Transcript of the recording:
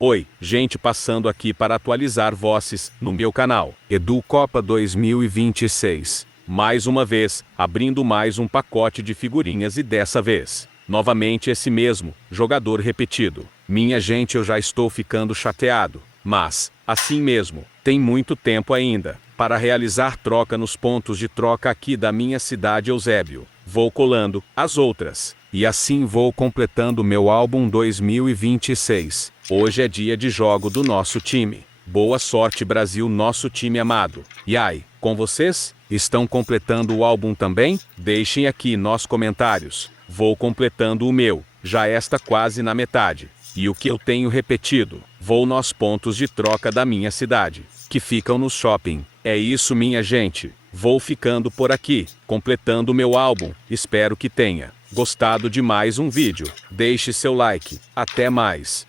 Oi, gente, passando aqui para atualizar vocês no meu canal Edu Copa 2026. Mais uma vez, abrindo mais um pacote de figurinhas e dessa vez, novamente esse mesmo jogador repetido. Minha gente, eu já estou ficando chateado, mas, assim mesmo, tem muito tempo ainda para realizar troca nos pontos de troca aqui da minha cidade Eusébio. Vou colando as outras, e assim vou completando meu álbum 2026. Hoje é dia de jogo do nosso time. Boa sorte, Brasil, nosso time amado. E ai, com vocês? Estão completando o álbum também? Deixem aqui nos comentários. Vou completando o meu, já está quase na metade. E o que eu tenho repetido? Vou nos pontos de troca da minha cidade, que ficam no shopping. É isso, minha gente. Vou ficando por aqui, completando meu álbum. Espero que tenha gostado de mais um vídeo. Deixe seu like. Até mais.